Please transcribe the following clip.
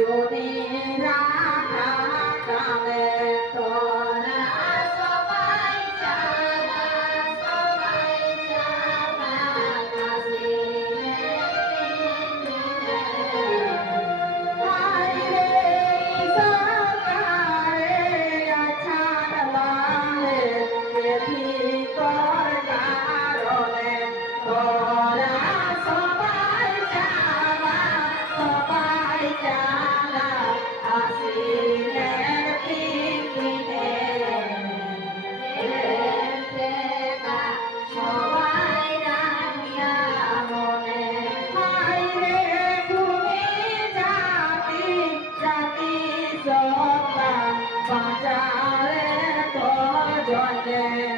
祝你 Amen.